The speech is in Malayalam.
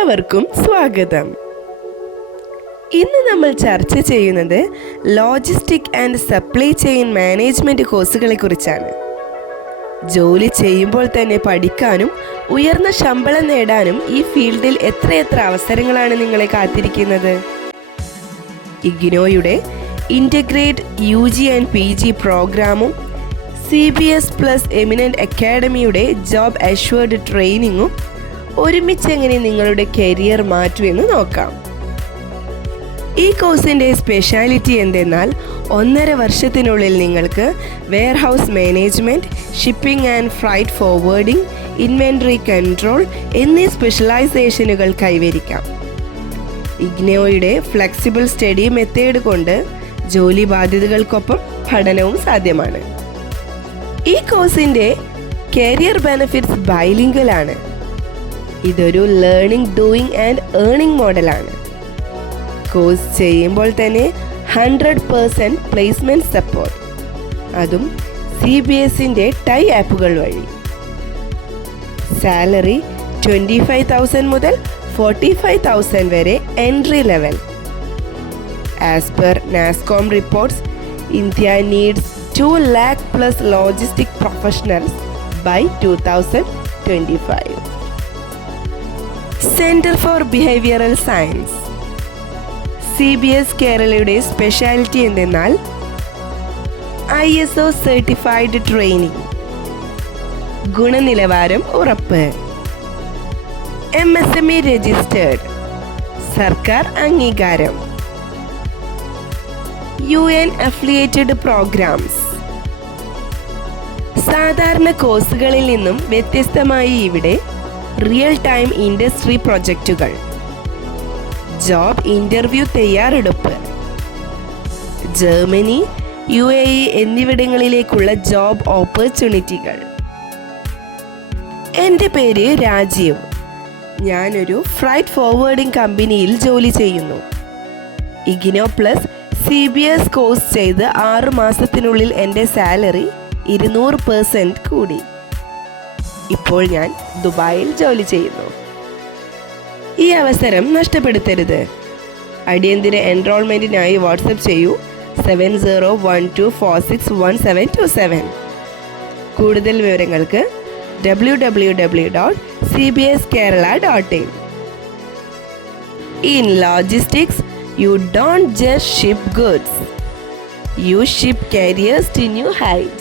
എല്ലാവർക്കും സ്വാഗതം. ഇന്ന് നമ്മൾ ചർച്ച ചെയ്യുന്നത് logistic and supply chain management കോഴ്സുകളെ കുറിച്ചാണ്. ജോലി ചെയ്യുമ്പോൾ തന്നെ പഠിക്കാനും ഉയർന്ന ശമ്പളം നേടാനും ഈ ഫീൽഡിൽ എത്രയെത്ര അവസരങ്ങളാണ് നിങ്ങളെ കാത്തിരിക്കുന്നത്. ഇഗ്നോയുടെ ഇൻ്റഗ്രേറ്റ് UG ആൻഡ് PG പ്രോഗ്രാമും CBS പ്ലസ് എമിനൻ്റ് അക്കാഡമിയുടെ ജോബ് അഷ്വേർഡ് ട്രെയിനിങ്ങും ഒരുമിച്ച് എങ്ങനെ നിങ്ങളുടെ കരിയർ മാറ്റുമെന്ന് നോക്കാം. ഈ കോഴ്സിൻ്റെ സ്പെഷ്യാലിറ്റി എന്തെന്നാൽ 1.5 വർഷത്തിനുള്ളിൽ നിങ്ങൾക്ക് warehouse management, shipping and freight forwarding, inventory control എന്നീ സ്പെഷ്യലൈസേഷനുകൾ കൈവരിക്കാം. ഇഗ്നോയുടെ ഫ്ലെക്സിബിൾ സ്റ്റഡി മെത്തേഡ് കൊണ്ട് ജോലി ബാധ്യതകൾക്കൊപ്പം പഠനവും സാധ്യമാണ്. ഈ കോഴ്സിൻ്റെ കരിയർ ബെനിഫിറ്റ്സ് ബൈലിംഗലാണ്. ഇതൊരു ലേണിംഗ്, ഡൂയിങ് ആൻഡ് ഏർണിംഗ് മോഡലാണ്. കോഴ്സ് ചെയ്യുമ്പോൾ തന്നെ 100% പ്ലേസ്മെൻറ്റ് സപ്പോർട്ട്, അതും CBSൻ്റെ ടൈ ആപ്പുകൾ വഴി. സാലറി 25,000 മുതൽ 45,000 വരെ entry level. As per NASSCOM reports, India needs 2 lakh plus logistic professionals by 2025. Centre for behavioural science. CBS കേരളയുടെ സ്പെഷ്യാലിറ്റി എന്തെന്നാൽ ISO സർട്ടിഫൈഡ് ട്രെയിനിങ്, ഗുണനിലവാരം ഉറപ്പ്, MSME രജിസ്റ്റേർഡ്, സർക്കാർ അംഗീകാരം, UN അഫിലിയേറ്റഡ് പ്രോഗ്രാംസ്. സാധാരണ കോഴ്സുകളിൽ നിന്നും വ്യത്യസ്തമായി ഇവിടെ റിയൽ ടൈം ഇൻഡസ്ട്രി പ്രൊജക്റ്റുകൾ, ജോബ് ഇൻ്റർവ്യൂ തയ്യാറെടുപ്പ്, ജർമ്മനി, UAE എന്നിവിടങ്ങളിലേക്കുള്ള ജോബ് ഓപ്പർച്യൂണിറ്റികൾ. എൻ്റെ പേര് രാജീവ്. ഞാനൊരു ഫ്രൈറ്റ് ഫോർവേഡിംഗ് കമ്പനിയിൽ ജോലി ചെയ്യുന്നു. ഇഗ്നോ പ്ലസ് CBS കോഴ്സ് ചെയ്ത് 6 മാസത്തിനുള്ളിൽ എൻ്റെ സാലറി 200% കൂടി. ഇപ്പോൾ ഞാൻ ദുബായിൽ ജോലി ചെയ്യുന്നു. ഈ അവസരം നഷ്ടപ്പെടുത്തരുത്. അടിയന്തര എൻറോൾമെൻറ്റിനായി വാട്സപ്പ് ചെയ്യൂ 7012461727. കൂടുതൽ വിവരങ്ങൾക്ക് www.cbskerala.in. In logistics, you don't just ship goods, you ship careers to new heights.